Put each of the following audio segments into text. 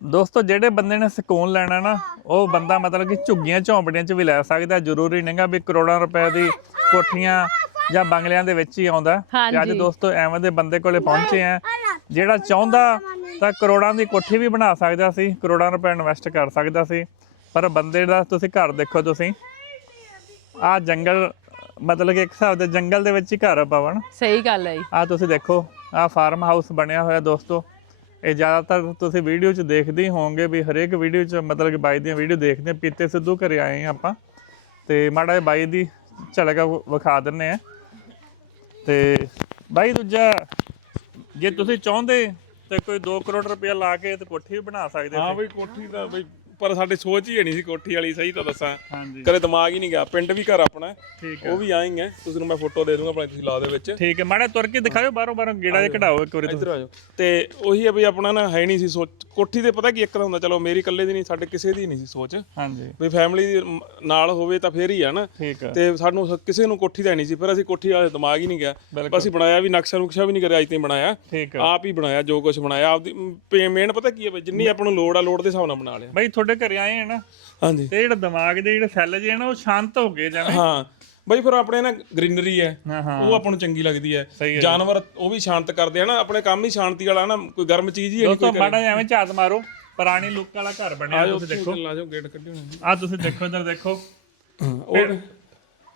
ਦੋਸਤੋ ਜਿਹੜੇ ਬੰਦੇ ਨੇ ਸਕੂਨ ਲੈਣਾ ਨਾ ਉਹ ਬੰਦਾ ਮਤਲਬ ਕਿ ਝੁੱਗੀਆਂ ਝੌਂਪੜੀਆਂ 'ਚ ਵੀ ਲੈ ਸਕਦਾ ਜ਼ਰੂਰੀ ਨਹੀਂਗਾ ਵੀ ਕਰੋੜਾਂ ਰੁਪਏ ਦੀ ਕੋਠੀਆਂ ਜਾਂ ਬੰਗਲਿਆਂ ਦੇ ਵਿੱਚ ਹੀ ਆਉਂਦਾ। ਤੇ ਅੱਜ। ਦੋਸਤੋ ਐਵੇਂ ਦੇ ਬੰਦੇ ਕੋਲੇ ਪਹੁੰਚੇ ਆ ਜਿਹੜਾ ਚਾਹੁੰਦਾ ਤਾਂ ਕਰੋੜਾਂ ਦੀ ਕੋਠੀ ਵੀ ਬਣਾ ਸਕਦਾ ਸੀ ਕਰੋੜਾਂ ਰੁਪਏ ਇਨਵੈਸਟ ਕਰ ਸਕਦਾ ਸੀ। ਪਰ ਬੰਦੇ ਦਾ ਤੁਸੀਂ ਘਰ ਦੇਖੋ ਤੁਸੀਂ ਆ ਜੰਗਲ ਮਤਲਬ ਕਿ ਇੱਕ ਹਿਸਾਬ ਦੇ ਜੰਗਲ ਦੇ ਵਿੱਚ ਹੀ ਘਰ ਆ ਪਵਨ ਸਹੀ ਗੱਲ ਹੈ ਜੀ। ਆ ਤੁਸੀਂ ਦੇਖੋ ਆ ਫਾਰਮ ਹਾਊਸ ਬਣਿਆ ਹੋਇਆ ਦੋਸਤੋ। ਇਹ ਜ਼ਿਆਦਾਤਰ ਤੁਸੀਂ ਵੀਡੀਓ 'ਚ ਦੇਖਦੇ ਹੀ ਹੋਵੋਗੇ ਵੀ ਹਰੇਕ ਵੀਡੀਓ 'ਚ ਮਤਲਬ ਕਿ ਬਾਈ ਦੀਆਂ ਵੀਡੀਓ ਦੇਖਦੇ ਹਾਂ ਪੀਤੇ ਸਿੱਧੂ ਘਰੇ ਆਏ ਹਾਂ ਆਪਾਂ। ਤੇ ਮਾੜਾ ਜਿਹਾ ਬਾਈ ਦੀ ਝਲਕ ਵਿਖਾ ਦਿੰਨੇ ਆ ਤੇ ਬਾਈ ਦੂਜਾ ਜੇ ਤੁਸੀਂ ਚਾਹੁੰਦੇ ਤੇ ਕੋਈ 2 ਕਰੋੜ ਰੁਪਇਆ ਲਾ ਕੇ ਤੇ ਕੋਠੀ ਵੀ ਬਣਾ ਸਕਦੇ ਹਾਂ ਬਈ ਕੋਠੀ ਦਾ ਬਈ ਪਰ ਸਾਡੇ ਸੋਚ ਹੀ ਨਹੀਂ ਸੀ ਕੋਠੀ ਵਾਲੀ ਸਹੀ ਤਾਂ ਦੱਸਾਂ। ਹਾਂਜੀ। ਕਦੇ ਦਿਮਾਗ ਹੀ ਨਹੀਂ ਗਿਆ। ਪਿੰਡ ਵੀ ਘਰ ਆਪਣਾ ਠੀਕ ਉਹ ਵੀ ਆਏਂਗੇ ਤੁਸੀਂ ਨੂੰ ਮੈਂ ਫੋਟੋ ਦੇ ਦੂੰਗਾ ਭਾਵੇਂ ਤੁਸੀਂ ਲਾ ਦੇ ਵਿੱਚ। ਠੀਕ ਹੈ। ਮਾੜਾ ਤੁਰ ਕੇ ਦਿਖਾਓ ਬਾਹਰੋਂ ਬਾਹਰੋਂ ਗੇੜਾ ਜਿਹਾ ਕਢਾਓ ਇੱਕ ਵਾਰੀ ਇੱਧਰ ਆ ਜਾਓ। ਤੇ ਉਹੀ ਹੈ ਬਈ ਆਪਣਾ ਨਾ ਹੈ ਨਹੀਂ ਸੀ ਸੋਚ। ਕੋਠੀ ਤੇ ਪਤਾ ਕੀ ਇੱਕ ਤਾਂ ਹੁੰਦਾ ਚਲੋ ਮੇਰੀ ਇਕੱਲੇ ਦੀ ਨਹੀਂ ਸਾਡੇ ਕਿਸੇ ਦੀ ਨਹੀਂ ਸੀ ਸੋਚ। ਹਾਂਜੀ। ਵੀ ਫੈਮਿਲੀ ਨਾਲ ਹੋਵੇ ਤਾਂ ਫੇਰ ਹੀ ਆ ਨਾ। ਹੈ। ਤੇ ਸਾਨੂੰ ਕਿਸੇ ਨੂੰ ਕੋਠੀ ਦਾ ਨਹੀਂ ਸੀ ਫਿਰ ਅਸੀਂ ਕੋਠੀ ਵਾਲੇ ਦਿਮਾਗ ਹੀ ਨਹੀਂ ਗਿਆ। ਬਿਲਕੁਲ। ਅਸੀਂ ਬਣਾਇਆ ਵੀ ਨਕਸ਼ਾ ਨੁਕਸ਼ਾ ਵੀ ਨਹੀਂ ਕਰਿਆ ਅੱਜ ਬਣਾਇਆ। ਹੈ। ਆਪ ਹੀ ਬਣਾਇਆ ਜੋ ਕੁਝ ਬਣਾਇਆ। ਆਪਦੀ ਮੇਨ ਪਤਾ ਕੀ ਹੈ ਜਿੰਨੀ ਆਪਾਂ ਨੂੰ ਲੋੜ ਆ ਲੋੜ ਦੇ ਹਿਸਾਬ ਨਾਲ ਬਣਾ ਲਿਆ। ਬਾਈ ਤੁਹਾਡੇ ਘਰੇ ਆਏ ਆ ਨਾ ਹਾਂਜੀ। ਤੇ ਜਿਹੜਾ ਦਿਮਾਗ ਦੇ ਜਿਹੜੇ ਸੈੱਲ ਜੇ ਨਾ ਉਹ ਸ਼ਾਂਤ ਹੋ ਗਏ ਜਿਵੇਂ। ਹਾਂ ਬਈ ਫਿਰ ਆਪਣੇ ਨਾ ਗ੍ਰੀਨਰੀ ਹੈ ਉਹ ਆਪਾਂ ਨੂੰ ਚੰਗੀ ਲੱਗਦੀ ਹੈ। ਜਾਨਵਰ ਉਹ ਵੀ ਸ਼ਾਂਤ ਕਰਦੇ ਆ ਨਾ ਆਪਣੇ ਕੰਮ ਹੀ ਸ਼ਾਂਤੀ ਵਾਲਾ ਨਾ ਕੋਈ ਗਰਮ ਚੀਜ਼ ਹੀ ਨਹੀਂ ਦੋਸਤੋ ਮਾੜਾ ਐਵੇਂ ਝਾਤ ਮਾਰੋ ਪੁਰਾਣੀ ਲੁੱਕ ਵਾਲਾ ਘਰ ਬਣਿਆ ਤੁਸੀਂ ਦੇਖੋ। ਲਾ ਜਾਓ ਗੇਟ ਕੱਢਿਓ ਆ ਤੁਸੀਂ ਦੇਖੋ ਇੱਧਰ ਦੇਖੋ। ਉਹ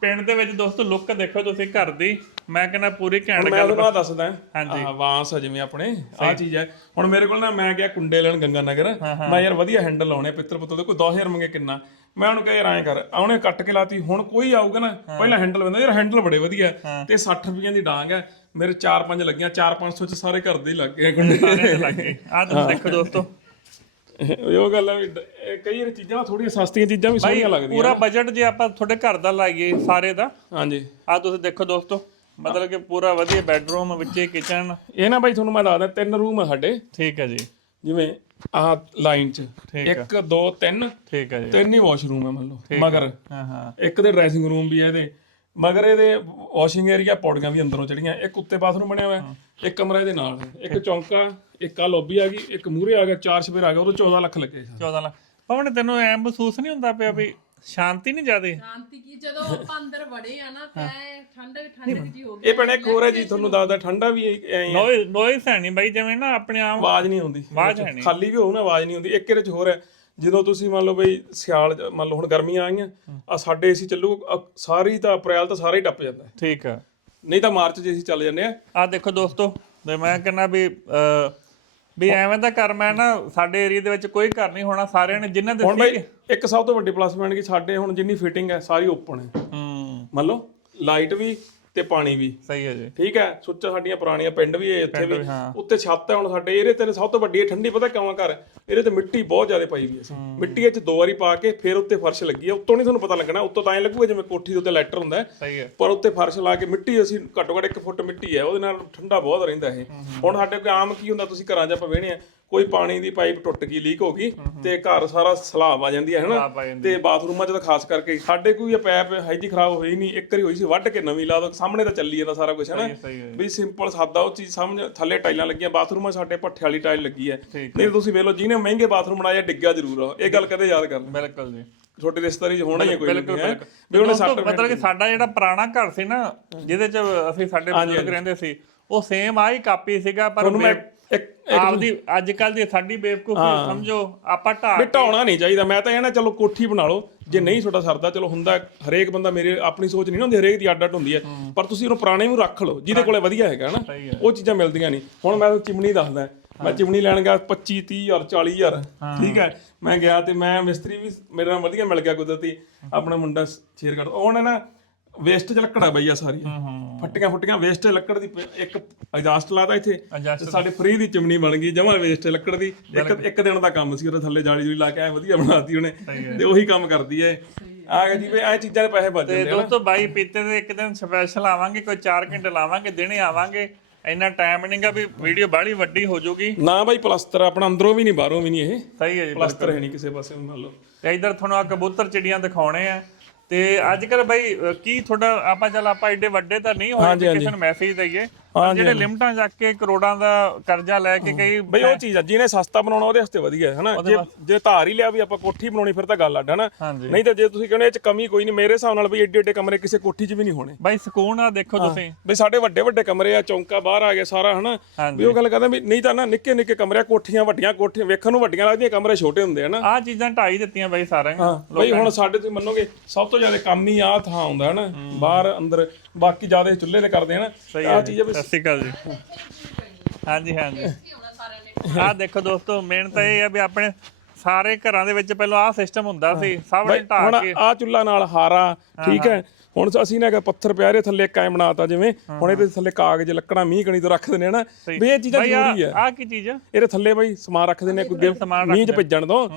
ਪਿੰਡ ਦੇ ਵਿੱਚ ਦੋਸਤੋ ਲੁੱਕ ਦੇਖੋ ਤੁਸੀਂ ਘਰ ਦੀ। ਮੈਂ ਕਹਿੰਦਾ ਪੂਰੀ ਘੈਂਟ ਮੈਂ ਗੱਲ ਤੁਹਾਨੂੰ ਆਹ ਦੱਸਦਾ। ਹਾਂਜੀ। ਵਾਂਸ ਆ ਜਿਵੇਂ ਆਪਣੇ ਆ ਚੀਜ਼ ਹੈ ਹੁਣ ਮੇਰੇ ਕੋਲ ਨਾ ਮੈਂ ਗਿਆ ਕੁੰਡੇ ਲੈਣ ਗੰਗਾ ਨਗਰ ਮੈਂ ਯਾਰ ਵਧੀਆ ਹੈਂਡਲ ਲਾਉਣੇ ਪਿੱਤਰ ਪੁੱਤਰ ਦੇ ਕੋਈ 10000 ਮੰਗੇ ਕਿੰਨਾ। ਮੈਂ ਉਹਨੂੰ ਕਿਹਾ ਯਾਰ ਐਂ ਕਰ ਉਹਨੇ ਕੱਟ ਕੇ ਲਾਤੀ ਹੁਣ ਕੋਈ ਆਊਗਾ ਨਾ ਪਹਿਲਾਂ ਹੈਂਡਲ ਬੰਦਾ ਯਾਰ ਹੈਂਡਲ ਬੜੇ ਵਧੀਆ। ਤੇ 60 ਰੁਪਈਆਂ ਦੀ ਡਾਂਗ ਹੈ ਮੇਰੇ 4-5 ਲੱਗੀਆਂ 4-500 ਚ ਸਾਰੇ ਘਰ ਦੇ ਹੀ ਲੱਗ ਗਏ ਕੁੰਡੇ। ਲੱਗੇ ਆ ਤੁਸੀਂ ਦੇਖੋ ਦੋਸਤੋ। ਉਹ ਗੱਲ ਹੈ ਵੀ ਡ- ਇਹ ਕਈ ਵਾਰ ਚੀਜ਼ਾਂ ਥੋੜੀਆਂ ਸਸਤੀਆਂ ਚੀਜ਼ਾਂ ਵੀ ਸੋਹਣੀਆਂ ਲੱਗਦੀਆਂ। ਪੂਰਾ ਬਜਟ ਜੇ ਆਪਾਂ ਤੁਹਾਡੇ ਘਰ ਦਾ ਲਾਈਏ ਸਾਰੇ ਦਾ ਹਾਂਜੀ। ਆ ਤੁਸੀਂ ਦੇਖੋ ਦੋਸਤੋ। ਮਤਲਬ ਕਿ ਪੂਰਾ ਵਧੀਆ ਬੈੱਡਰੂਮ ਵਿੱਚੇ ਕਿਚਨ ਇਹ ਨਾ ਬਾਈ ਤੁਹਾਨੂੰ ਮੈਂ ਦੱਸਦਾ ਤਿੰਨ ਰੂਮ ਆ ਸਾਡੇ। ਠੀਕ ਹੈ ਜੀ। ਜਿਵੇਂ ਆਹ ਲਾਈਨ 'ਚ। ਠੀਕ ਆ। 1 2 3 ਠੀਕ ਹੈ ਜੀ। ਤਿੰਨ ਹੀ ਵਾਸ਼ਰੂਮ ਆ ਮੰਨ ਲਓ। ਮਗਰ ਹਾਂ ਹਾਂ। ਇੱਕ ਦੇ ਡਰੈਸਿੰਗ ਰੂਮ ਵੀ ਹੈ ਇਹਦੇ। ਮਗਰ ਇਹਦੇ ਵਾਸ਼ਿੰਗ ਏਰੀਆ ਪੌੜੀਆਂ ਵੀ ਅੰਦਰੋਂ ਚੜੀਆਂ। ਇੱਕ ਉੱਤੇ ਬਾਥਰੂਮ ਬਣਿਆ ਹੋਇਆ। ਹੈ, ਇੱਕ ਕਮਰਾ ਇਹਦੇ ਨਾਲ। ਹੈ, ਇੱਕ ਚੌਂਕਾ ਇੱਕ ਆ ਲੌਬੀ ਆ ਗਈ। ਇੱਕ ਮੂਹਰੇ ਆ ਗਿਆ। ਚਾਰ ਛਪੇਰ ਆ ਗਿਆ ਉਹਦੇ 14 ਲੱਖ ਲੱਗੇ 14 ਲੱਖ। ਪਵਨ ਤੈਨੂੰ ਐ ਮਹਿਸੂਸ ਨਹੀਂ ਹੁੰਦਾ ਪਿਆ ਵੀ ਸ਼ਾਂਤੀ ਨਹੀਂ ਜ਼ਿਆਦੇ? ਸ਼ਾਂਤੀ ਕੀ ਜਦੋਂ ਆਪਾਂ ਅੰਦਰ ਵੜੇ ਆ ਨਾ ਤਾਂ ਠੰਡਕ ਠੰਡਕ ਜੀ ਹੋ ਗਈ ਇਹ ਭੈਣੇ ਹੈ ਜੀ ਤੁਹਾਨੂੰ ਦੱਸਦਾ ਠੰਡਾ ਵੀ ਐਂ ਨੋਇਸ ਨੋਇਸ ਹੈ ਨਹੀਂ ਬਾਈ ਜਿਵੇਂ ਨਾ ਆਪਣੇ ਆਪ ਆਵਾਜ਼ ਨਹੀਂ ਆਉਂਦੀ। ਆਵਾਜ਼ ਹੈ ਨਹੀਂ। ਖਾਲੀ ਵੀ ਹੋਊ ਨਾ ਆਵਾਜ਼ ਨਹੀਂ ਆਉਂਦੀ। ਇੱਕ ਇਹਦੇ ਚ ਹੋਰ ਹੈ ਜਦੋਂ ਤੁਸੀਂ ਮੰਨ ਲਓ ਬਈ ਸਿਆਲ ਮੰਨ ਲਓ ਹੁਣ ਗਰਮੀਆਂ ਆਈਆਂ ਆ ਸਾਡੇ ਏਸੀ ਚੱਲੂ ਸਾਰੀ ਤਾਂ ਅਪ੍ਰੈਲ ਤਾਂ ਸਾਰਾ ਹੀ ਟੱਪ ਜਾਂਦਾ। ਠੀਕ ਆ। ਨਹੀਂ ਤਾਂ ਮਾਰਚ ਚ ਅਸੀਂ ਚੱਲ ਜਾਂਦੇ ਆ। ਆ ਦੇਖੋ ਦੋਸਤੋ ਤੇ ਮੈਂ ਕਹਿੰਦਾ ਵੀ ਵੀ ਐਵੇਂ ਦਾ ਘਰ ਮੈਂ ਨਾ ਸਾਡੇ ਏਰੀਆ ਦੇ ਵਿੱਚ ਕੋਈ ਘਰ ਨਹੀਂ ਹੋਣਾ ਸਾਰਿਆਂ ਨੇ ਜਿਨ੍ਹਾਂ ਦੇ ਹੁਣ ਬਈ ਇੱਕ ਸਭ ਤੋਂ ਵੱਡੀ ਪਲੱਸ ਪੁਆਇੰਟ ਕਿ ਸਾਡੇ ਹੁਣ ਜਿੰਨੀ ਫਿਟਿੰਗ ਹੈ ਸਾਰੀ ਓਪਨ ਹੈ। ਹੂੰ। ਮੰਨ ਲਓ ਲਾਈਟ ਵੀ ਤੇ ਪਾਣੀ ਵੀ। ਸਹੀ ਹੈ ਜੀ। ਠੀਕ ਹੈ ਸੁੱਚਾਂ ਸਾਡੀਆਂ ਪੁਰਾਣੀਆਂ ਪਿੰਡ ਵੀ ਹੈ ਇੱਥੇ ਵੀ। ਹਾਂ। ਉੱਤੇ ਛੱਤ ਹੈ ਹੁਣ ਸਾਡੇ ਇਹਦੇ ਤੇ ਸਭ ਤੋਂ ਵੱਡੀ ਇਹ ਠੰਡੀ ਪਤਾ ਕਿਉਂ ਆ ਘਰ? ਇਹਦੇ ਤੇ ਮਿੱਟੀ ਬਹੁਤ ਜ਼ਿਆਦਾ ਪਾਈ ਵੀ ਅਸੀਂ। ਮਿੱਟੀ ਵਿੱਚ ਦੋ ਵਾਰੀ ਪਾ ਕੇ ਫਿਰ ਉੱਤੇ ਫਰਸ਼ ਲੱਗੀ ਹੈ। ਉੱਤੋਂ ਨਹੀਂ ਤੁਹਾਨੂੰ ਪਤਾ ਲੱਗਣਾ ਉੱਤੋਂ ਤਾਂ ਐਂ ਲੱਗੂਗਾ ਜਿਵੇਂ ਕੋਠੀ ਦੇ ਉੱਤੇ ਲੈਟਰ ਹੁੰਦਾ ਹੈ। ਸਹੀ ਹੈ। ਪਰ ਉੱਤੇ ਫਰਸ਼ ਲਾ ਕੇ ਮਿੱਟੀ ਅਸੀਂ ਘੱਟੋ ਘੱਟ 1 ਫੁੱਟ ਮਿੱਟੀ ਹੈ ਉਹਦੇ ਨਾਲ ਠੰਡਾ ਬਹੁਤ ਰਹਿੰਦਾ ਇਹ। ਹੁਣ ਸਾਡੇ ਕੋਲ ਆਮ ਕੀ ਹੁੰਦਾ ਤੁਸੀਂ ਘਰਾਂ 'ਚ ਆਪਾਂ ਵੇਹਣੇ ਆ। ਕੋਈ ਪਾਣੀ ਦੀ ਪਾਈਪ ਟੁੱਟ ਗਈ ਲੀਕ ਹੋ ਗਈ ਤੇ ਘਰ ਸਾਰਾ ਸਲਾਬ ਆ ਜਾਂਦੀ ਹੈ ਹਨਾ ਸਲਾਬ ਆ ਜਾਂਦੀ ਤੇ ਬਾਥਰੂਮਾਂ 'ਚ ਤਾਂ ਖਾਸ ਕਰਕੇ ਸਾਡੇ ਕੋਈ ਪੈਪ ਹੈ ਜੀ ਖਰਾਬ ਹੋਈ ਨਹੀਂ ਇੱਕ ਵਾਰੀ ਹੋਈ ਸੀ ਵੱਢ ਕੇ ਨਵੀਂ ਲਾ ਦੋ ਸਾਹਮਣੇ ਤਾਂ ਚੱਲੀ ਜਾਂਦਾ ਸਾਰਾ ਕੁਝ ਹਨਾ ਸਹੀ ਹੈ ਵੀ ਸਿੰਪਲ ਸਾਦਾ ਉਹ ਚੀਜ਼ ਸਮਝ ਥੱਲੇ ਟਾਈਲਾਂ ਲੱਗੀਆਂ ਬਾਥਰੂਮਾਂ 'ਚ ਸਾਡੇ ਪੱਠੇ ਵਾਲੀ ਟਾਈਲ ਲੱਗੀ ਹੈ। ਠੀਕ ਨਹੀਂ ਤੁਸੀਂ ਵੇਖ ਲਓ ਜਿਹਨੇ ਮਹਿੰਗੇ ਬਾਥਰੂਮ ਬਣਾਇਆ ਡਿੱਗਾ ਜ਼ਰੂਰ ਆ। ਇਹ ਗੱਲ ਕਦੇ ਯਾਦ ਕਰ ਲਓ। ਬਿਲਕੁਲ ਜੀ। ਛੋਟੀ ਰਿਸ਼ਤੇਦਾਰੀ 'ਚ ਹੋਣਾ ਹੀ ਹੈ ਕੋਈ ਬਿਲਕੁਲ ਵੀ ਉਹਨੇ ਸੱਟ ਮਤਲਬ ਕਿ ਸਾਡਾ ਜਿਹੜਾ ਪੁਰਾਣਾ ਘਰ ਸੀ ਨਾ ਜਿਹਦੇ ਚ ਅਸੀਂ ਸਾਡੇ ਬਜ਼ੁਰਗ ਰਹਿੰਦੇ ਸੀ ਉਹ ਸੇਮ ਆਹੀ ਕਾਪੀ ਸੀਗਾ ਪਰ ਤੁਹਾਨੂੰ ਮੈਂ ਇੱਕ ਆਪਦੀ ਅੱਜ ਕੱਲ ਦੀ ਸਾਡੀ ਬੇਵਕੂਫੀ ਸਮਝੋ ਆਪਾਂ ਢਾਹ ਵੀ ਢਾਉਣਾ ਨਹੀਂ ਚਾਹੀਦਾ। ਮੈਂ ਤਾਂ ਇਹ ਨਾ ਚਲੋ ਕੋਠੀ ਬਣਾ ਲਓ। ਜੇ ਨਹੀਂ ਤੁਹਾਡਾ ਸਰਦਾ ਚਲੋ ਹੁੰਦਾ ਹਰੇਕ ਬੰਦਾ ਮੇਰੇ ਆਪਣੀ ਸੋਚ ਨਹੀਂ ਹੁੰਦੀ ਹਰੇਕ ਦੀ ਅੱਡ ਅੱਡ ਹੁੰਦੀ ਹੈ। ਪਰ ਤੁਸੀਂ ਉਹਨੂੰ ਪੁਰਾਣੇ ਨੂੰ ਰੱਖ ਲਓ ਜਿਹਦੇ ਕੋਲੇ ਵਧੀਆ ਹੈਗਾ ਨਾ। ਉਹ ਚੀਜ਼ਾਂ ਮਿਲਦੀਆਂ ਨਹੀਂ। ਹੁਣ ਮੈਂ ਤੁਹਾਨੂੰ ਚਿਮਨੀ ਦੱਸਦਾ ਮੈਂ ਚਿਮਨੀ ਲੈਣ ਗਿਆ 25 30 ਔਰ 40 ਹਜ਼ਾਰ। ਠੀਕ ਹੈ। ਮੈਂ ਗਿਆ ਤੇ ਮੈਂ ਮਿਸਤਰੀ ਵੀ ਮੇਰੇ ਨਾਲ ਵਧੀਆ ਮਿਲ ਗਿਆ ਕੁਦਰਤੀ। ਆਪਣਾ ਮੁੰਡਾ ਸ਼ੇਰਗੜ੍ਹ ਉਹਨੇ ਨਾ ਵੇਸਟ ਚ ਲੱਕੜਾ ਬਈ ਆ ਸਾਰੀ ਫੱਟੀਆਂ ਫੁੱਟੀਆਂ ਵੇਸਟ ਲੱਕੜ ਦੀ ਪ- ਇੱਕ ਐਗਜ਼ਾਸਟ ਲਾਤਾ ਇੱਥੇ ਤੇ ਸਾਡੇ ਫ੍ਰੀ ਦੀ ਚਿਮਨੀ ਬਣ ਗਈ ਜਮਾਂ ਵੇਸਟ ਲੱਕੜ ਦੀ। ਇੱਕ ਇੱਕ ਦਿਨ ਦਾ ਕੰਮ ਸੀ ਉਹਦੇ ਥੱਲੇ ਜਾਲੀ ਜੁਲੀ ਲਾ ਕੇ ਐ ਵਧੀਆ ਬਣਾਤੀ ਉਹਨੇ। ਤੇ ਉਹੀ ਕੰਮ ਕਰਦੀ ਐ ਆ ਗਿਆ ਜੀ ਵੀ ਐ ਚੀਜ਼ਾਂ ਦੇ ਪੈਸੇ ਬਚ ਤੇ ਜਾਂਦੇ ਆ ਦੋਸਤੋ ਬਾਈ ਪੀਤੇ ਦੇ ਇੱਕ ਦਿਨ ਸਪੈਸ਼ਲ ਆਵਾਂਗੇ ਕੋਈ 4 ਘੰਟੇ ਲਾਵਾਂਗੇ ਦਿਨੇ ਆਵਾਂਗੇ। ਇੰਨਾ ਟਾਈਮ ਨਹੀਂਗਾ ਵੀ ਵੀਡੀਓ ਬਾਹਲੀ ਵੱਡੀ ਹੋ ਜਾਊਗੀ। ਨਾ ਬਾਈ ਪਲਸਤਰ ਆਪਣਾ ਅੰਦਰੋਂ ਵੀ ਨਹੀਂ ਬਾਹਰੋਂ ਵੀ ਨਹੀਂ ਇਹ। ਸਹੀ ਹੈ ਜੀ ਪਲਸਤਰ ਹੈ ਨਹੀਂ ਕਿਸੇ ਪਾਸੇ ਮੰਨ ਲਓ। ਤੇ ਇਧਰ ਤੁਹਾਨੂੰ ਆ ਕਬੂਤਰ ਚਿੜੀਆਂ ਦਿਖਾਉਣੇ ਆ। ਤੇ ਅੱਜ ਕੱਲ ਬਾਈ ਅ, ਕੀ ਤੁਹਾਡਾ ਆਪਾਂ ਚੱਲ ਆਪਾਂ ਏਡੇ ਵੱਡੇ ਤਾਂ ਨਹੀਂ ਹੋਏ ਹਾਂਜੀ, ਕਿ ਕਿਸੇ ਨੂੰ ਮੈਸੇਜ ਦਈਏ। ਜਿਹੜੇ ਲਿਮਟਾਂ ਚੱਕ ਕੇ ਕਰੋੜਾਂ ਦਾ ਕਰਜ਼ਾ ਲੈ ਕੇ ਕਈ ਬਈ ਉਹ ਚੀਜ਼ ਆ ਜਿਹਨੇ ਸਸਤਾ ਬਣਾਉਣਾ ਉਹਦੇ ਵਾਸਤੇ ਵਧੀਆ ਹੈ ਹਨਾ? ਜੇ ਜੇ ਧਾਰ ਹੀ ਲਿਆ ਵੀ ਆਪਾਂ ਕੋਠੀ ਬਣਾਉਣੀ ਫਿਰ ਤਾਂ ਗੱਲ ਅੱਡ ਹੈ ਨਾ ਹਾਂਜੀ। ਨਹੀਂ ਤਾਂ ਜੇ ਤੁਸੀਂ ਕਹਿੰਦੇ ਇਹ ਚ ਕਮੀ ਕੋਈ ਨਹੀਂ ਮੇਰੇ ਹਿਸਾਬ ਨਾਲ ਬਈ ਏਡੇ ਏਡੇ ਕਮਰੇ ਕਿਸੇ ਕੋਠੀ 'ਚ ਵੀ ਨਹੀਂ ਹੋਣੇ। ਬਾਈ ਸਕੂਨ ਆ ਦੇਖੋ ਤੁਸੀਂ। ਬਈ ਸਾਡੇ ਵੱਡੇ ਵੱਡੇ ਕਮਰੇ ਆ ਚੌਂਕਾ ਬਾਹਰ ਆ ਗਿਆ ਸਾਰਾ ਹਨਾ। ਵੀ ਉਹ ਗੱਲ ਕਰਦਾ ਵੀ ਨਹੀਂ ਤਾਂ ਨਾ ਨਿੱਕੇ ਨਿੱਕੇ ਕਮਰੇ ਆ, ਕੋਠੀਆਂ ਵੱਡੀਆਂ ਕੋਠੀਆਂ ਵੇਖਣ ਨੂੰ ਵੱਡੀਆਂ ਲੱਗਦੀਆਂ ਕਮਰੇ ਛੋਟੇ ਹੁੰਦੇ ਆ ਨਾ ਆਹ ਚੀਜ਼ਾਂ ਢਾਈ ਦਿੱਤੀਆਂ ਬਾਈ ਸਾਰਿਆਂ ਨੇ ਬਈ ਹੁਣ ਸਾਡੇ ਤੁਸੀਂ ਮੰਨੋਗੇ ਸਭ ਤੋਂ ਜ਼ਿਆਦਾ ਕੰਮ ਹੀ ਆਹ ਥਾਂ ਆਉਂਦਾ ਹੈ। ਨਾ ਬਾਹਰ ਅੰਦਰ ਬਾਕੀ ਜ਼ਿਆਦਾ ਚੁੱਲ੍ਹੇ ਤੇ ਕਰਦੇ ਆ ਨਾ ਆਹ ਚੀਜ਼ ਆ ਵੀ ਸ਼੍ਰੀ ਅਕਾਲ ਜੀ। ਹਾਂਜੀ ਹਾਂਜੀ। ਆਹ ਦੇਖੋ ਦੋਸਤੋ ਮੇਨ ਤਾਂ ਇਹ ਆ ਵੀ ਆਪਣੇ ਸਾਰੇ ਘਰਾਂ ਦੇ ਵਿੱਚ ਪਹਿਲਾਂ ਆਹ ਸਿਸਟਮ ਹੁੰਦਾ ਸੀ ਸਭ ਨੇ ਢਾਹ ਹੁਣ ਕੇ। ਆ ਚੁੱਲਾ ਨਾਲ ਹਾਰਾ ਠੀਕ ਹੈ? ਹੁਣ ਅਸੀਂ ਨਾ ਕਿ ਪੱਥਰ ਪਿਆਰੇ ਥੱਲੇ ਕਾਇ ਬਣਾਤਾ ਜਿਵੇਂ। ਹੁਣ ਇਹਦੇ ਥੱਲੇ ਕਾਗਜ਼ ਲੱਕੜਾਂ ਮੀਂਹ ਕਣੀ ਤੋਂ ਰੱਖ ਦਿੰਦੇ ਆ ਨਾ। ਵੀ ਇਹ ਚੀਜ਼ਾਂ ਬਾਈ ਜ਼ਰੂਰੀ ਆ। ਆਹ ਕੀ ਚੀਜ਼ ਆ? ਇਹਦੇ ਥੱਲੇ ਬਈ ਸਮਾਨ ਰੱਖ ਦਿੰਦੇ ਆ ਕੋਈ ਗਿਫਟ ਸਮਾਨ ਮੀਂਹ ਚ ਭਿੱਜਣ ਤੋਂ।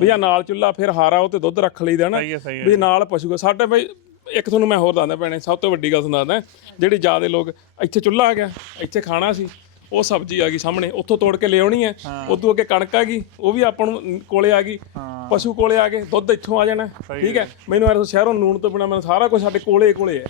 ਵੀ ਆ ਨਾਲ ਚੁੱਲਾ ਫਿਰ ਹਾਰਾ ਉਹ ਤੇ ਦੁੱਧ ਰੱਖ ਲਈਦਾ ਨਾ। ਸਹੀ ਹੈ ਸਹੀ ਹੈ। ਵੀ ਨਾਲ ਪਸ਼ੂ ਸਾਡੇ ਬਈ ਇੱਕ ਤੁਹਾਨੂੰ ਮੈਂ ਹੋਰ ਦੱਸਦਾ ਭੈਣੇ ਸਭ ਤੋਂ ਵੱਡੀ ਗੱਲ ਦੱਸਦਾ ਜਿਹੜੀ ਜ਼ਿਆਦੇ ਲੋਕ ਇੱਥੇ ਚੁੱਲਾ ਆ ਗਿਆ ਇੱਥੇ ਖਾਣਾ ਸੀ ਉਹ ਸਬਜ਼ੀ ਆ ਗਈ ਸਾਹਮਣੇ ਉੱਥੋਂ ਤੋੜ ਕੇ ਲਿਆਉਣੀ ਹੈ ਉਦੋਂ ਅੱਗੇ ਕਣਕ ਆ ਗਈ ਉਹ ਵੀ ਆਪਾਂ ਨੂੰ ਕੋਲੇ ਆ ਗਈ ਪਸ਼ੂ ਕੋਲੇ ਆ ਗਏ ਦੁੱਧ ਇੱਥੋਂ ਆ ਜਾਣਾ ਠੀਕ ਹੈ। ਮੈਨੂੰ ਯਾਰ ਸ਼ਹਿਰੋਂ ਨੂਣ ਤੋਂ ਬਿਨਾ ਮੈਨੂੰ ਸਾਰਾ ਕੁਝ ਸਾਡੇ ਕੋਲੇ ਕੋਲੇ ਹੈ।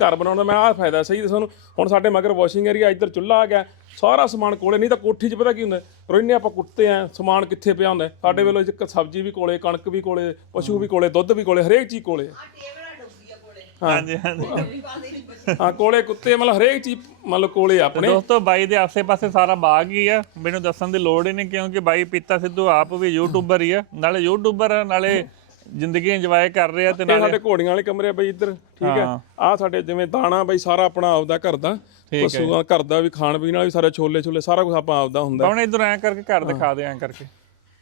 ਘਰ ਬਣਾਉਣ ਦਾ ਮੈਂ ਆਹ ਫਾਇਦਾ ਸਹੀ ਦੱਸਾਂ ਨੂੰ ਹੁਣ ਸਾਡੇ ਮਗਰ ਵਾਸ਼ਿੰਗ ਏਰੀਆ ਇੱਧਰ ਚੁੱਲਾ ਆ ਗਿਆ ਸਾਰਾ ਸਮਾਨ ਕੋਲੇ ਨਹੀਂ ਤਾਂ ਕੋਠੀ 'ਚ ਪਤਾ ਕੀ ਹੁੰਦਾ ਰੋਇਨੇ ਆਪਾਂ ਕੁੱਟਦੇ ਆ ਸਮਾਨ ਕਿੱਥੇ ਪਿਆ ਹੁੰਦਾ ਸਾਡੇ ਵੇਲੇ ਇੱਕ ਸਬਜ਼ੀ ਵੀ ਕੋਲੇ ਕਣਕ ਵੀ ਕੋਲੇ ਪਸ਼ੂ ਵੀ ਕੋਲੇ ਦੁੱਧ ਵੀ ਕੋਲੇ ਹਰੇਕ ਚੀਜ਼ ਕੋਲੇ। ਹਾਂਜੀ ਹਾਂਜੀ। ਹਾਂ ਕੋਲੇ ਕੁੱਤੇ ਮਤਲਬ ਹਰੇਕ ਚੀਜ਼ ਮਤਲਬ ਕੋਲੇ ਆਪਣੇ। ਦੋਸਤੋ ਬਾਈ ਦੇ ਆਸੇ-ਪਾਸੇ ਸਾਰਾ ਬਾਗ ਹੀ ਆ। ਮੈਨੂੰ ਦੱਸਣ ਦੀ ਲੋੜ ਹੀ ਨਹੀਂ ਕਿਉਂਕਿ ਬਾਈ ਪੀਤਾ ਸਿੱਧੂ ਆਪ ਵੀ ਯੂਟਿਊਬਰ ਹੀ ਆ। ਨਾਲੇ ਯੂਟਿਊਬਰ ਆ ਨਾਲੇ ਜ਼ਿੰਦਗੀ ਇੰਜੋਏ ਕਰ ਰਹੇ ਆ ਤੇ ਨਾਲੇ ਸਾਡੇ ਘੋੜੀਆਂ ਵਾਲੇ ਕਮਰੇ ਬਈ ਇੱਧਰ ਠੀਕ ਹੈ? ਆ ਸਾਡੇ ਜਿਵੇਂ ਦਾਣਾ ਬਈ ਸਾਰਾ ਆਪਣਾ ਆਪਦਾ ਘਰ ਦਾ ਪਸ਼ੂਆਂ ਘਰ ਦਾ ਵੀ ਖਾਣ ਪੀਣ ਵਾਲਾ ਵੀ ਸਾਰਾ ਛੋਲੇ ਛੋਲੇ ਸਾਰਾ ਕੁਝ ਆਪਾਂ ਆਪਦਾ ਹੁੰਦਾ। ਕੌਣ ਇਧਰ ਐ ਕਰਕੇ ਘਰ ਦਿਖਾ ਦੇ ਐ ਕਰਕੇ।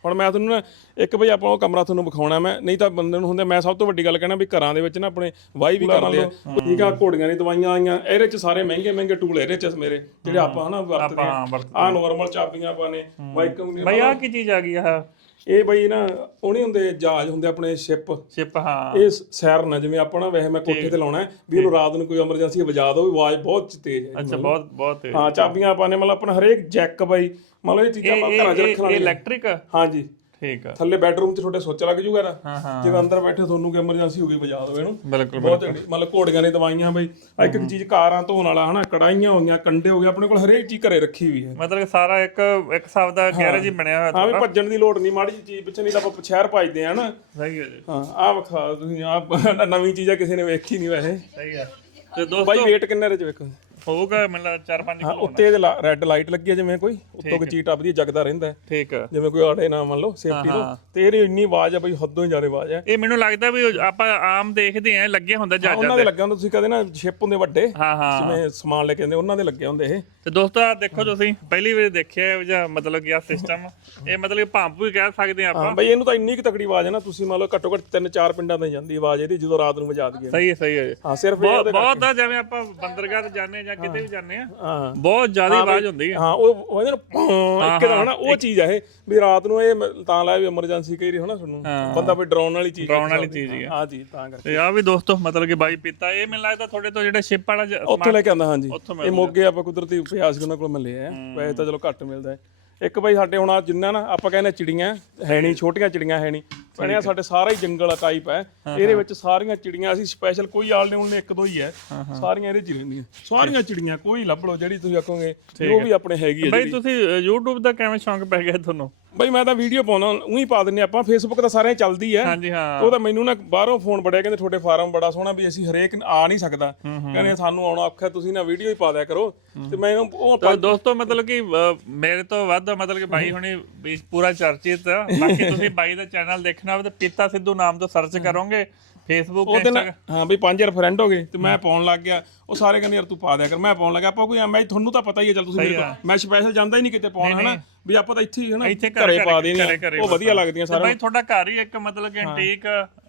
ਹੁਣ ਮੈਂ ਤੁਹਾਨੂੰ ਨਾ ਇੱਕ ਬਈ ਆਪਾਂ ਉਹ ਕਮਰਾ ਤੁਹਾਨੂੰ ਵਿਖਾਉਣਾ ਮੈਂ ਨਹੀਂ ਤਾਂ ਬੰਦੇ ਨੂੰ ਹੁੰਦੇ ਮੈਂ ਸਭ ਤੋਂ ਵੱਡੀ ਗੱਲ ਕਹਿਣਾ ਵੀ ਘਰਾਂ ਦੇ ਵਿੱਚ ਨਾ ਆਪਣੇ ਵਾਈ ਵੀ ਕਰਦੇ ਆ। ਠੀਕ ਆ ਘੋੜੀਆਂ ਦੀ ਦਵਾਈਆਂ ਆਈਆਂ ਇਹਦੇ ਚ ਸਾਰੇ ਮਹਿੰਗੇ ਮਹਿੰਗੇ ਟੂਲ ਇਹਦੇ ਚ ਮੇਰੇ ਜਿਹੜੇ ਆਪਾਂ ਹਨਾ ਵਰਤਦੇ ਆ। ਆ ਨਾਰਮਲ ਚਾਬੀਆਂ ਪਾਣੇ ਵਾਈਕਮ ਬਾਈ ਆ ਕੀ ਚੀਜ਼ ਆ ਗਈ ਆ ਇਹ ਬਈ ਨਾ ਉਹ ਨਹੀਂ ਹੁੰਦੇ ਜਹਾਜ਼ ਹੁੰਦੇ ਆਪਣੇ ਸ਼ਿਪ ਸ਼ਿਪ ਹਾਂ। ਇਹ ਸੈਰਨ ਆ ਜਿਵੇਂ ਆਪਾਂ ਨਾ ਵੈਸੇ ਮੈਂ ਕੋਠੇ ਤੇ ਲਾਉਣਾ ਹੈ, ਵੀ ਇਹਨੂੰ ਰਾਤ ਨੂੰ ਕੋਈ ਐਮਰਜੈਂਸੀ ਵਜਾ ਦੋ ਵੀ ਆਵਾਜ਼ ਬਹੁਤ ਤੇਜ਼ ਹੈ। ਅੱਛਾ ਬਹੁਤ ਬਹੁਤ ਤੇਜ਼। ਹਾਂ ਚਾਬੀਆਂ ਆਪਾਂ ਨੇ ਮਤਲਬ ਆਪਣਾ ਹਰੇਕ ਜੈਕ ਬਾਈ ਮਤਲਬ ਇਹ ਚੀਜ਼ਾਂ ਆਪਾਂ ਇਹ ਘਰਾਂ 'ਚ ਇਹ- ਰੱਖਣ ਇਹ ਵਾਲੀਆਂ ਇਲੈਕਟ੍ਰਿਕ ਹਾਂਜੀ। ਠੀਕ ਆ। ਥੱਲੇ ਬੈਡਰੂਮ 'ਚ ਤੁਹਾਡੇ ਸੁੱਚ ਲੱਗ ਜੂਗਾ ਨਾ ਹਾਂ ਹਾਂ। ਜਿਵੇਂ ਅੰਦਰ ਬੈਠੇ ਤੁਹਾਨੂੰ ਕੋਈ ਐਮਰਜੈਂਸੀ ਹੋ ਗਈ ਵਜਾ ਦਿਓ ਇਹਨੂੰ। ਬਿਲਕੁਲ ਬਹੁਤ ਚੰਗੀ ਮਤਲਬ ਘੋੜੀਆਂ ਦੀ ਦਵਾਈਆਂ ਬਈ। ਇੱਕ ਇੱਕ ਚੀਜ਼ ਕਾਰਾਂ ਧੋਣ ਵਾਲਾ ਹਨਾ ਕੜਾਈਆਂ ਹੋ ਗਈਆਂ ਕੰਡੇ ਹੋ ਗਏ ਆਪਣੇ ਕੋਲ ਹਰੇਕ ਚੀਜ਼ ਘਰੇ ਰੱਖੀ ਹੋਈ ਹੈ। ਮਤਲਬ ਕਿ ਸਾਰਾ ਇੱਕ ਇੱਕ ਹਿਸਾਬ ਦਾ ਗੈਰੇਜ ਹੀ ਬਣਿਆ ਹੋਇਆ ਹਾਂ ਵੀ ਭੱਜਣ ਦੀ ਲੋੜ ਨਹੀਂ ਮਾੜੀ ਜਿਹੀ ਚੀਜ਼ ਪਿੱਛੇ ਨਹੀਂ ਤਾਂ ਆਪਾਂ ਸ਼ਹਿਰ ਭੱਜਦੇ ਆ ਨਾ ਸਹੀ ਹੈ ਜੀ। ਹਾਂ ਆਹ ਵਿਖਾ ਤੁਸੀਂ ਆਹ ਨਵੀਂ ਚੀਜ਼ ਆ ਕਿਸੇ ਨੇ ਵੇਖੀ ਨਹੀਂ ਵੈਸੇ। ਸਹੀ ਹੈ। ਤੇ ਦੋਸਤੋ ਬਾਈ ਵੇਟ ਕਿੰਨੇ ਚ ਵੇਖੋ? ਹੋਊਗਾ ਮਤਲਬ 4-5 ਹਾਂ ਕਿਲੋ ਉੱਤੇ ਰੈੱਡ ਲਾਈਟ ਲੱਗੀ ਹੈ ਜਿਵੇਂ ਕੋਈ ਉੱਤੋਂ ਕੋਈ ਚੀਜ਼ ਟੱਪਦੀ ਹੈ, ਜਗਦਾ ਰਹਿੰਦਾ ਹੈ। ਠੀਕ ਆ ਜਿਵੇਂ ਕੋਈ ਆੜੇ ਨਾ ਮੰਨ ਲਓ ਸੇਫਟੀ ਤੋਂ। ਤੇ ਇਹਦੀ ਇੰਨੀ ਆਵਾਜ਼ ਆ ਬਈ ਹੱਦੋਂ ਹੀ ਜ਼ਿਆਦਾ ਆਵਾਜ਼ ਹੈ ਇਹ ਮੈਨੂੰ ਲੱਗਦਾ ਵੀ ਉਹ ਆਪਾਂ ਆਮ ਦੇਖਦੇ ਆਂ ਲੱਗੇ ਹੁੰਦਾ ਜਹਾਜ਼ਾਂ ਉਹਨਾਂ ਦੇ। ਲੱਗੇ ਹੁੰਦੇ ਤੁਸੀਂ ਕਹਦੇ ਨਾ ਸ਼ਿਪ ਹੁੰਦੇ ਵੱਡੇ ਹਾਂ ਹਾਂ। ਜਿਵੇਂ ਸਮਾਨ ਲੈ ਕੇ ਆਉਂਦੇ ਉਹਨਾਂ ਦੇ ਲੱਗੇ ਹੁੰਦੇ ਇਹ। ਤੇ ਦੋਸਤੋ ਆ ਦੇਖੋ ਤੁਸੀਂ ਪਹਿਲੀ ਵਾਰ ਦੇਖਿਆ ਇਹ ਜਾਂ ਮਤਲਬ ਕਿ ਆ ਸਿਸਟਮ ਇਹ ਮਤਲਬ ਕਿ ਪੰਪ ਵੀ ਕਹਿ ਸਕਦੇ ਆ ਆਪਾਂ। ਹਾਂ ਬਈ ਇਹਨੂੰ ਤਾਂ ਇੰਨੀ ਕੁ ਤਕੜੀ ਆਵਾਜ਼ ਹੈ ਨਾ ਤੁਸੀਂ ਮੰਨ ਲਓ ਘੱਟੋ ਘੱਟ ਤਿੰਨ ਚਾਰ ਪਿੰਡਾਂ ਤਾਈਂ ਜਾਂਦੀ ਆਵਾਜ਼ ਇਹਦੀ ਜਦੋਂ ਰਾਤ ਨੂੰ ਵਜਾ ਦਈਏ। ਸਹੀ ਹੈ ਸਹੀ ਹੈ। ਹਾਂ ਸਿਰਫ ਇਹ ਬਹੁਤ ਬਹੁਤ ਆ ਜਿਵੇਂ ਆਪਾਂ ਬੰਦਰਗਾਹ ਜਾਂਦੇ ਜਾਂ ਕਿਤੇ ਵੀ ਜਾਂਦੇ ਆ ਹਾਂ। ਬਹੁਤ ਜ਼ਿਆਦਾ ਆਵਾਜ਼ ਹੁੰਦੀ ਹੈ। ਹਾਂ ਉਹ ਉਹ ਇਹਦੇ ਨਾਲ ਇੱਕ ਦਾ ਹਨਾ ਉਹ ਚੀਜ਼ ਹੈ ਇਹ ਵੀ ਰਾਤ ਨੂੰ ਇਹ ਤਾਂ ਲਾਇਆ ਵੀ ਐਮਰਜੈਂਸੀ ਕਈ ਰਹੀ ਹਨਾ ਤੁਹਾਨੂੰ। ਬੰਦਾ ਕੋਈ ਡਰਾਉਣ ਵਾਲੀ ਚੀਜ਼ ਡਰਾਉਣ ਵਾਲੀ ਚੀਜ਼ ਹੀ ਆ। ਜੀ ਤਾਂ ਕਰਕੇ। ਤੇ ਆ ਵੀ ਦੋਸਤੋ ਮਤਲਬ ਕਿ ਬਾਈ ਪੀਤਾ ਇਹ ਮੈਨੂੰ ਲੱਗਦਾ ਤੁਹਾਡੇ ਤੋਂ ਜਿਹੜਾ ਸ਼ਿਪ ਵਾਲਾ ਉੱਥੋਂ ਲੈ ਕੇ ਆਂਦਾ ਹਾਂਜੀ ਇਹ ਮੋਗੇ ਆਪਾਂ ਕੁਦਰਤੀ ਪਿਆਜ਼ ਸੀ ਉਹਨਾਂ ਕੋਲ ਮੈਂ ਲਿਆ ਵੈਸੇ ਤਾਂ ਚਲੋ ਘੱਟ ਮਿਲਦਾ ਹੈ। ਇੱਕ ਬਈ ਸਾਡੇ ਹੁਣ ਆ ਜਿੰਨਾ ਨਾ ਆਪਾਂ ਕਹਿੰਦੇ ਚਿੜੀਆਂ ਹੈ ਨਹੀਂ ਛੋਟੀਆਂ ਚਿੜੀਆਂ ਹੈ ਨਹੀਂ ਬਣਿਆ ਸਾਡੇ ਸਾਰਾ ਹੀ ਜੰਗਲ ਟਾਈਪ ਹੈ। ਇਹਦੇ ਵਿੱਚ ਸਾਰੀਆਂ ਚਿੜੀਆਂ ਅਸੀਂ ਸਪੈਸ਼ਲ ਕੋਈ ਆਲ ਨੇ ਉਹਨੇ ਇੱਕ ਦੋ ਹੀ ਹੈ। ਸਾਰੀਆਂ ਇਹਦੇ ਚ ਰਹਿੰਦੀਆਂ ਸਾਰੀਆਂ ਚਿੜੀਆਂ ਕੋਈ ਲੱਭ ਲਓ ਜਿਹੜੀ ਤੁਸੀਂ ਆਖੋਗੇ ਉਹ ਵੀ ਆਪਣੇ ਹੈਗੀ ਹੈ ਬਾਈ ਤੁਸੀਂ YouTube ਦਾ ਕਿਵੇਂ ਸ਼ੌਂਕ ਪੈ ਗਿਆ ਤੁਹਾਨੂੰ? ਬਈ ਮੈਂ ਤਾਂ ਵੀਡੀਓ ਪਾਉਣਾ ਉਹੀ ਪਾ ਦਿੰਨੇ ਆਪਾਂ ਫੇਸਬੁੱਕ ਤਾਂ ਸਾਰਿਆਂ ਚੱਲਦੀ ਹੈ। ਹਾਂਜੀ ਹਾਂ। ਉਹ ਤਾਂ ਮੈਨੂੰ ਨਾ ਬਾਹਰੋਂ ਫੋਨ ਬੜਿਆ ਕਹਿੰਦੇ ਤੁਹਾਡੇ ਫਾਰਮ ਬੜਾ ਸੋਹਣਾ ਵੀ ਅਸੀਂ ਹਰੇਕ ਆ ਨਹੀਂ ਸਕਦਾ। ਕਹਿੰਦੇ ਸਾਨੂੰ ਆਉਣਾ ਔਖਾ ਤੁਸੀਂ ਨਾ ਵੀਡੀਓ ਹੀ ਪਾ ਦਿਆ ਕਰੋ। ਤੇ ਮੈਂ ਉਹ- ਤਾਂ ਦੋਸਤੋ ਮਤਲਬ ਕਿ ਮੇਰੇ ਤੋਂ ਵੱਧ ਮਤਲਬ ਕਿ ਬਾਈ ਹੁਣੀ ਵੀ ਪੂਰਾ ਚਰਚਿਤ ਆ। ਬਾਕੀ ਤੁਸੀਂ ਬਾਈ ਦਾ ਚੈਨਲ ਦੇਖਣਾ ਹੋਵੇ ਤਾਂ ਪੀਤਾ ਸਿੱਧੂ ਨਾਮ ਤੋਂ ਸਰਚ ਕਰੋਗੇ ਫੇਸਬੁੱਕ ਨਾਲ ਹਾਂ ਬਈ 5000 ਫਰੈਂਡ ਹੋ ਗਏ ਤੇ ਮੈਂ ਪਾਉਣ ਲੱਗ ਗਿਆ। ਉਹ ਸਾਰੇ ਕਹਿੰਦੇ ਯਾਰ ਤੂੰ ਪਾ ਦਿਆ ਕਰ। ਮੈਂ ਪਾਉਣ ਲੱਗਾ ਆਪਾਂ ਕੋਈ ਮੈਂ ਤੁਹਾਨੂੰ ਤਾਂ ਪਤਾ ਹੀ ਹੈ ਚੱਲ ਤੁਸੀਂ ਮੇਰੇ ਕੋਲ ਮੈਂ ਸਪੈਸ਼ਲ ਜਾਂਦਾ ਹੀ ਨਹੀਂ ਕਿਤੇ ਪਾਉਣ ਹਨਾ? ਵੀ ਆਪਾਂ ਤਾਂ ਇੱਥੇ ਹੀ ਹਨਾ ਇੱਥੇ ਘਰੇ ਪਾ ਦੇਣੀ ਘਰੇ- ਘਰੇ ਉਹ ਵਧੀਆ ਲੱਗਦੀਆਂ ਸਾਰਿਆਂ ਬਾਈ ਤੁਹਾਡਾ ਘਰ ਹੀ ਇੱਕ ਮਤਲਬ ਕਿ ਐਂਟੀਕ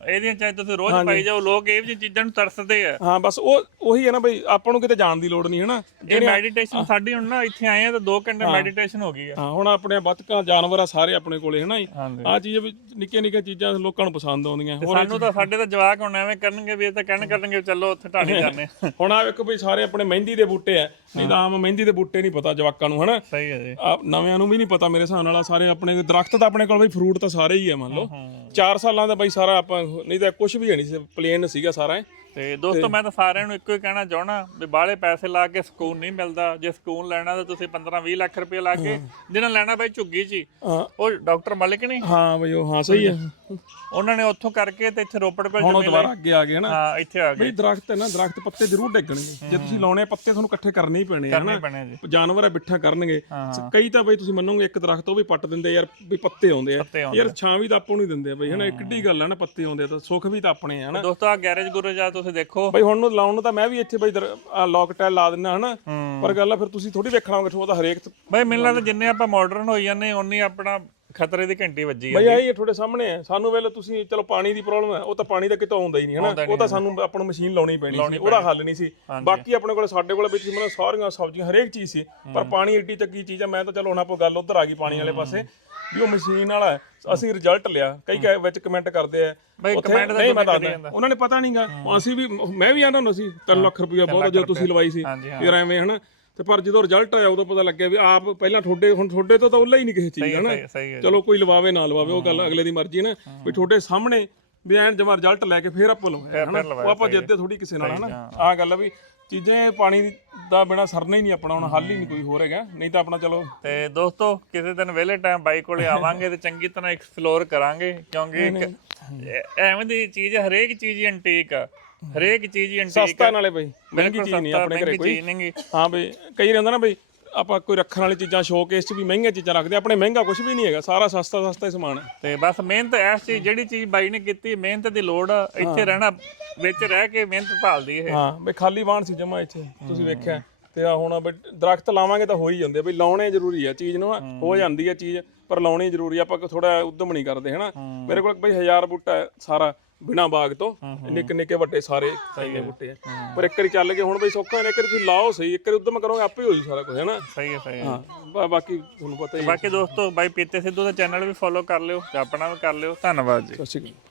ਇਹਦੀਆਂ ਚਾਹੇ ਤੁਸੀਂ ਰੋਜ਼ ਪਾਈ ਜਾਓ ਲੋਕ ਇਹ ਜਿਹੀ ਚੀਜ਼ਾਂ ਨੂੰ ਤਰਸਦੇ ਆ। ਹਾਂ ਬਸ ਉਹ ਉਹੀ ਹੈ ਨਾ ਬਈ ਆਪਾਂ ਨੂੰ ਕਿਤੇ ਜਾਣ ਦੀ ਲੋੜ ਨਹੀਂ ਹਨਾ? ਇਹ ਮੈਡੀਟੇਸ਼ਨ ਸਾਡੀ ਹੁਣ ਨਾ ਇੱਥੇ ਆਏ ਆ ਤਾਂ 2 ਘੰਟੇ ਮੈਡੀਟੇਸ਼ਨ ਹੋ ਗਈ ਆ। ਹਾਂ ਹੁਣ ਆਪਣੇ ਬਤਕਾਂ ਜਾਨਵਰ ਆ ਸਾਰੇ ਆਪਣੇ ਕੋਲੇ ਜੀ? ਹਾਂਜੀ। ਆ ਚੀਜ਼ ਵੀ ਨਿੱਕੀਆਂ ਨਿੱਕੀਆਂ ਚੀਜ਼ਾਂ ਲੋਕਾਂ ਨੂੰ ਪਸੰਦ ਆਉਂਦੀਆਂ। ਹੋਰ ਸਾਨੂੰ ਤਾਂ ਸਾਡੇ ਤਾਂ ਜਵਾਕ ਹੁਣ ਐਵੇਂ ਕਰਨਗੇ ਵੀ ਇਹ ਤਾਂ ਕਹਿਣ ਕਰਨਗੇ ਚਲੋ ਉੱਥੇ ਢਾਣੀ ਜਾਂਦੇ। ਹੁਣ ਆ ਵੇਖੋ ਬਈ ਸਾਰੇ ਆਪਣੇ ਮਹਿੰਦੀ ਦੇ ਬੂਟੇ ਆ। ਨਹੀਂ ਤਾਂ ਆਮ ਮਹਿੰਦੀ ਦੇ ਬੂਟੇ ਨਹੀਂ ਪਤਾ ਜਵਾਕਾਂ ਨੂੰ ਹਨਾ? ਸਹੀ ਹੈ ਜੀ। ਆ ਨਵਿਆਂ ਨੂੰ ਵੀ ਨਹੀਂ ਪਤਾ ਮੇਰੇ ਹਿਸਾਬ ਨਾਲ ਸਾਰੇ ਆਪਣੇ ਦਰਖਤ ਤਾਂ ਆਪਣੇ ਕੋਲ ਬਈ ਫਰੂਟ ਤਾਂ ਸਾਰੇ ਹੀ ਆ ਮੰਨ ਲਓ। 4 ਸਾਲਾਂ ਦਾ ਬਈ ਸਾਰਾ ਆਪਾਂ, ਨਹੀਂ ਤਾਂ ਕੁਝ ਵੀ ਹੈ ਨਹੀਂ ਸੀ ਪਲੇਨ ਸੀਗਾ ਸਾਰਾ ਇਹ। ਤੇ ਦੋਸਤੋ ਮੈਂ ਤਾਂ ਸਾਰਿਆਂ ਨੂੰ ਇੱਕੋ ਹੀ ਕਹਿਣਾ ਚਾਹਣਾ ਵੀ ਬਾਹਲੇ ਪੈਸੇ ਲਾ ਕੇ ਸਕੂਨ ਨਹੀਂ ਮਿਲਦਾ। ਜੇ ਸਕੂਨ ਲੈਣਾ ਤਾਂ ਤੁਸੀਂ 15 20 ਲੱਖ ਰੁਪਏ ਲਾ ਕੇ ਜਿਹਨਾਂ ਲੈਣਾ ਬਾਈ ਝੁੱਗੀ ਹਾਂ। ਉਹ ਡਾਕਟਰ ਮਲਿਕ ਨਹੀਂ? ਹਾਂ ਬਈ ਉਹ ਹਾਂ ਸਹੀ ਹੈ। ਉਹਨਾਂ ਨੇ ਉੱਥੋਂ ਕਰਕੇ ਤੇ ਇੱਥੇ ਰੋਪੜ ਕੋਲ ਹੁਣ ਦੁਬਾਰਾ ਅੱਗੇ ਆ ਗਏ ਨਾ ਹਾਂ ਇੱਥੇ ਆ ਗਏ। ਬਈ ਦਰਖਤ ਹੈ ਨਾ ਦਰਖਤ ਪੱਤੇ ਜ਼ਰੂਰ ਡੇਗਣਗੇ। ਜੇ ਤੁਸੀਂ ਲਾਉਣੇ ਆ ਪੱਤੇ ਤੁਹਾਨੂੰ ਇਕੱਠੇ ਕਰਨੇ ਹੀ ਪੈਣੇ ਆ ਜੀ। ਜਾਨਵਰ ਆ ਬਿੱਠਾ ਕਰਨਗੇ। ਕਈ ਤਾਂ ਬਈ ਤੁਸੀਂ ਮੰਨੋਗੇ ਇੱਕ ਦਰਖਤ ਉਹ ਵੀ ਪੱਟ ਦਿੰਦੇ ਯਾਰ ਵੀ ਪੱਤੇ ਆਉਂਦੇ ਆ। ਯਾਰ ਛਾਂ ਵੀ ਤਾਂ ਆਪਾਂ ਨੂੰ ਹੀ ਦਿੰਦੇ ਆ ਬਈ ਹਨਾ। ਇਹ ਕਿੱਡੀ ਗੱਲ ਆ ਨਾ ਪੱਤੇ ਆਉਂਦੇ ਆ ਤਾਂ ਸੁੱਖ ਵੀ ਤਾਂ ਆਪਣੇ ਆ ਹਨਾ। ਦੋਸਤੋ ਆ ਗੈਰੇਜ ਗੁਰੇਜ ਆ ਤੁਸੀਂ ਦੇਖੋ। ਬਈ ਹੁਣ ਨੂੰ ਲਾਉਣ ਨੂੰ ਤਾਂ ਮੈਂ ਵੀ ਇੱਥੇ ਬਈ ਲੌਕ ਟੈਲ ਲਾ ਦਿੰਦਾ ਹਨਾ। ਪਰ ਗੱਲ ਆ ਫਿਰ ਤੁਸੀਂ ਥੋੜੀ ਵੇਖਣਾ ਹੋਵੇ ਉਹ ਤਾਂ ਹਰੇਕ ਬਈ ਮੈਨੂੰ ਲੱਗਦਾ ਜਿੰਨੇ ਆਪਾਂ ਮਾਡਰਨ ਹੋਈ ਜਾਂਦੇ ਉਨੀ ਆਪਣਾ ਖਤਰੇ ਦੀ ਘੰਟੀ ਵੱਜੀ ਆ ਬਈ ਆਹੀ ਤੁਹਾਡੇ ਸਾਹਮਣੇ ਆ। ਸਾਨੂੰ ਵੇਲੇ ਤੁਸੀਂ ਚਲੋ ਪਾਣੀ ਦੀ ਪ੍ਰੋਬਲਮ ਹੈ ਉਹ ਤਾਂ ਪਾਣੀ ਦਾ ਕਿਤੋਂ ਆਉਂਦਾ ਹੀ ਨਹੀਂ ਹਨਾ। ਉਹ ਤਾਂ ਸਾਨੂੰ ਆਪਾਂ ਨੂੰ ਮਸ਼ੀਨ ਲਾਉਣੀ ਪੈਣੀ ਸੀ ਉਹਦਾ ਹੱਲ ਨਹੀਂ ਸੀ। ਬਾਕੀ ਆਪਣੇ ਕੋਲ ਸਾਡੇ ਕੋਲ ਵਿੱਚ ਮਤਲਬ ਸਾਰੀਆਂ ਸਬਜ਼ੀਆਂ ਹਰੇਕ ਚੀਜ਼ ਸੀ। ਪਰ ਪਾਣੀ ਏਡੀ ਚੱਕੀ ਚੀਜ਼ ਆ ਮੈਂ ਤਾਂ ਚਲੋ ਹੁਣ ਆਪਾਂ ਗੱਲ ਉਧਰ ਆ ਗਈ ਪਾਣੀ ਵਾਲੇ ਪਾਸੇ। ਵੀ ਉਹ ਮਸ਼ੀਨ ਵਾਲਾ ਹੈ। ਅਸੀਂ ਰਿਜ਼ਲਟ ਲਿਆ। ਕਈ ਕਈ ਵਿੱਚ ਕਮੈਂਟ ਕਰਦੇ ਆ। ਬਈ comment ਤਾਂ ਨਹੀਂ ਮੈਂ ਕਰੀ ਦੱਸਦਾ ਉਹਨਾਂ ਨੇ ਪਤਾ ਨਹੀਂਗਾ। ਅਸੀਂ ਵੀ ਮੈਂ ਵੀ ਆਂਦਾ ਹੁੰਦਾ ਸੀ 3 ਲੱਖ ਰੁਪਇਆ ਬਹੁਤ ਜਦੋਂ ਤੁਸੀਂ ਲਵਾਈ ਸੀ। ਹਾਂਜੀ। ਯਾਰ ਐਵੇਂ ਹਨਾ। ਤੇ ਪਰ ਜਦੋਂ ਰਿਜ਼ਲਟ ਆਇਆ ਉਦੋਂ ਪਤਾ ਲੱਗਿਆ ਵੀ ਆਪ ਪਹਿਲਾਂ ਤੁਹਾਡੇ ਹੁਣ ਤੁਹਾਡੇ ਤੋਂ ਤਾਂ ਉੱਲਾ ਹੀ ਨਹੀਂ ਕਿਸੇ ਚੀਜ਼ ਦਾ ਹਨਾ। ਸਹੀ- ਸਹੀ ਹੈ। ਚਲੋ ਕੋਈ ਲਵਾਵੇ ਨਾ ਲਵਾਵੇ ਉਹ ਗੱਲ ਅਗਲੇ ਦੀ ਮਰਜ਼ੀ ਹੈ। ਨਾ ਵੀ ਤੁਹਾਡੇ ਸਾਹਮਣੇ ਵੀ ਐਨ ਜਮਾ ਰਿਜ਼ਲਟ ਲੈ ਕੇ ਫੇਰ ਆਪਾਂ ਲਵਾਇਆ ਹਨਾ। ਉਹ ਆਪਾਂ ਜਿੱਦੇ ਥੋੜੀ ਕਿਸੇ ਨਾਲ ਹਨਾ। ਆਹ ਗੱਲ ਆ ਵੀ ਚੀਜ਼ਾਂ ਪਾਣੀ ਦਾ ਬਿਨਾ ਸਰਨਾ ਹੀ ਨਹੀਂ ਆਪਣਾ ਹੁਣ ਹੱਲ ਹੀ ਨਹੀਂ ਕੋਈ ਹੋਰ ਹੈਗਾ। ਨਹੀਂ ਤਾਂ ਆਪਣਾ ਚਲੋ। ਤੇ ਦੋਸਤੋ ਕਿਸੇ ਦਿਨ ਵਿਹਲੇ ਟਾਈਮ ਬਾਈ ਕੋਲੇ ਆਵਾਂਗੇ ਤੇ ਚੰਗੀ ਤਰ੍ਹਾਂ ਐਕਸਪਲੋਰ ਕਰਾਂਗੇ ਕਿਉਂਕਿ ਇੱਕ ਐਵੇਂ ਦੀ ਚੀਜ਼ ਹਰੇਕ ਚੀਜ਼ ਹੀ ਐਂਟੀਕ ਆ। ਹਰੇਕ ਚੀਜ਼ ਹੀ ਐਂਟੀਕ ਸਸਤਾ ਨਾਲੇ ਬਈ। ਮਹਿੰਗੀ ਚੀਜ਼ ਨਹੀਂ ਆਪਣੇ ਘਰੇ ਕੋਈ। ਹਾਂ ਬਈ ਕਈ ਵਾਰ ਹੁੰਦਾ ਨਾ ਬਈ ਆਪਾਂ ਕੋਈ ਰੱਖਣ ਵਾਲੀ ਚੀਜ਼ਾਂ ਸ਼ੋਕੇਸ 'ਚ ਵੀ ਮਹਿੰਗੀਆਂ ਚੀਜ਼ਾਂ ਰੱਖਦੇ ਆ, ਆਪਣੇ ਮਹਿੰਗਾ ਕੁਝ ਵੀ ਨਹੀਂ ਹੈਗਾ ਸਾਰਾ ਸਸਤਾ ਸਸਤਾ ਹੀ ਸਮਾਨ ਹੈ। ਤੇ ਬਸ ਮਿਹਨਤ ਐਸ ਚੀਜ਼ ਜਿਹੜੀ ਚੀਜ਼ ਬਾਈ ਨੇ ਕੀਤੀ ਮਿਹਨਤ ਦੀ ਲੋੜ ਆ, ਇੱਥੇ ਰਹਿਣਾ ਵਿੱਚ ਰਹਿ ਕੇ ਮਿਹਨਤ ਭਾਲਦੀ ਇਹ। ਹਾਂ ਬਈ ਖਾਲੀ ਬਾਣ ਸੀ ਜਮਾ ਇੱਥੇ ਤੁਸੀਂ ਵੇਖਿਆ। ਤੇ ਆ ਹੁਣ ਬਈ ਦਰਖਤ ਲਾਵਾਂਗੇ ਤਾਂ ਹੋ ਹੀ ਜਾਂਦੇ ਆ, ਬਈ ਲਾਉਣੇ ਜ਼ਰੂਰੀ ਆ ਚੀਜ਼ ਨੂੰ ਨਾ, ਹੋ। ਜਾਂਦੀ ਆ ਚੀਜ਼ ਪਰ ਲਾਉਣੀ ਜ਼ਰੂਰੀ ਆ ਆਪਾਂ ਥੋੜਾ ਉਦਮ ਨਹੀਂ ਕਰਦੇ ਹਨਾ? ਮੇਰੇ ਕੋਲ ਬਈ ਹਜ਼ਾਰ ਬੂਟਾ ਹੈ ਸਾਰਾ ਬਿਨਾ ਬਾਗ ਤੋਂ ਨਿੱਕੇ ਨਿੱਕੇ ਵੱਡੇ ਸਾਰੇ ਇੰਨੇ ਬੂਟੇ ਆ। ਪਰ ਇੱਕ ਵਾਰੀ ਚੱਲ ਗਏ ਹੁਣ ਬਈ ਸੌਖਾ ਨੇ ਇੱਕ ਵਾਰੀ ਤੁਸੀਂ ਲਾਓ ਸਹੀ ਇੱਕ ਵਾਰੀ ਉਦਮ ਕਰੋਗੇ ਆਪੇ ਹੋ ਜੂ ਸਾਰਾ ਕੁਝ ਹਨਾ ਸਹੀ ਹੈ ਸਹੀ ਹੈ। ਹਾਂ ਬਾ- ਬਾਕੀ ਤੁਹਾਨੂੰ ਪਤਾ ਹੀ ਹੈ। ਬਾਕੀ ਦੋਸਤੋ ਬਾਈ ਪੀਤੇ ਸਿੱਧੂ ਦਾ ਚੈਨਲ ਵੀ ਫੋਲੋ ਕਰ ਲਿਓ ਤੇ ਆਪਣਾ ਵੀ ਕਰ ਲਿਓ। ਧੰਨਵਾਦ ਜੀ। ਸਤਿ ਸ਼੍ਰੀ ਅਕਾਲ।